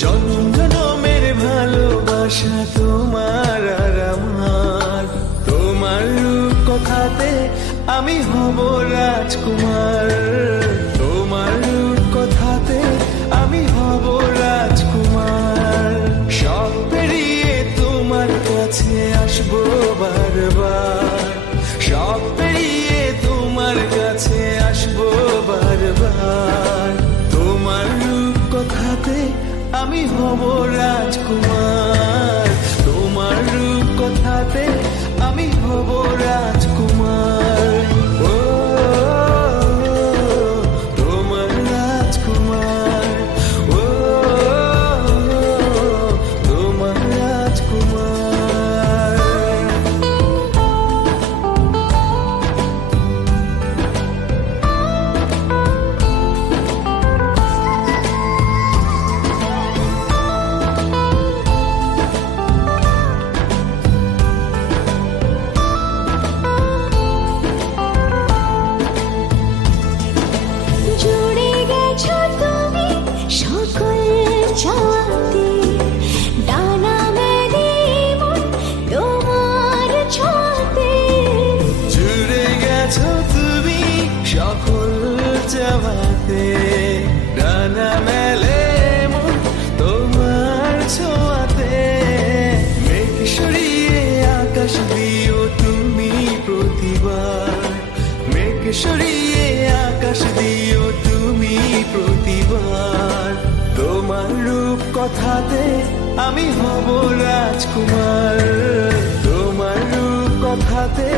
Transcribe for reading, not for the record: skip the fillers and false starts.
জনম জনমের ভালোবাসা তোমার আর আমার, তোমার রূপ কথাতে আমি হব রাজকুমার, তোমার রূপ কথাতে আমি হব রাজকুমার। সব পেরিয়ে তোমার কাছে আসবো বারবার, সব পেরিয়ে তোমার কাছে আসবো বারবার। তোমার রূপ কথাতে আমি হব রাজকুমার, তোমার রূপ কথাতে আমি হব রাজকুমার। ও তোমার রাজকুমার, ও তোমার রাজকুমার। জুড়ে গেছো তুমি সকল চাঁদে, ডানা মেলে মন তোমার ছোঁয়াতে। জুড়ে গেছো তুমি সকল চাওয়াতে, ডানা মেলে মন তোমার ছোঁয়াতে। মেঘ সরিয়ে আকাশ দিও তুমি প্রতিবার, মেঘ সরিয়ে আকাশ দিও তুমি প্রতিবার। তোমার রূপ কথাতে আমি হব রাজকুমার, তোমার রূপ কথাতে